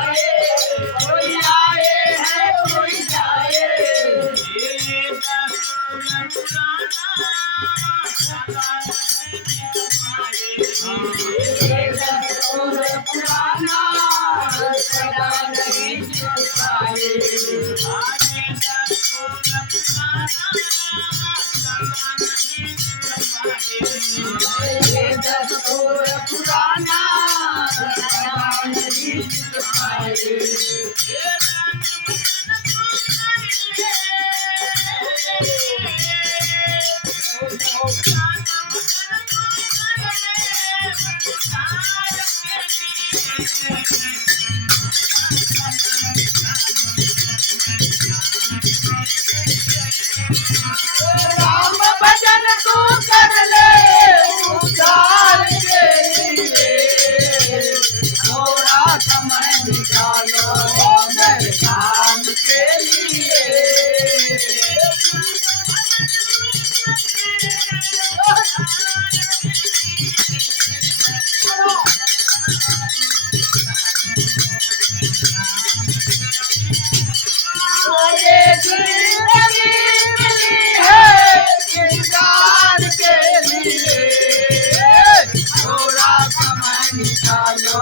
कोई आए है कोई जाए। ये दस्तूर पुराना सदा नहीं हमारे। ये दस्तूर पुराना सदा नहीं छुपाए। आगे दस्तूर पुराना सदा नहीं छुपाए। ये दस्तूर पुराना सदा नहीं छुपाए। राम भजन तू कर ले उद्धार के लिए। थोड़ा समय निकालो मेरे काम के लिए। ये जिंदगी मिली है किरदार के लिए। थोड़ा समय निकालो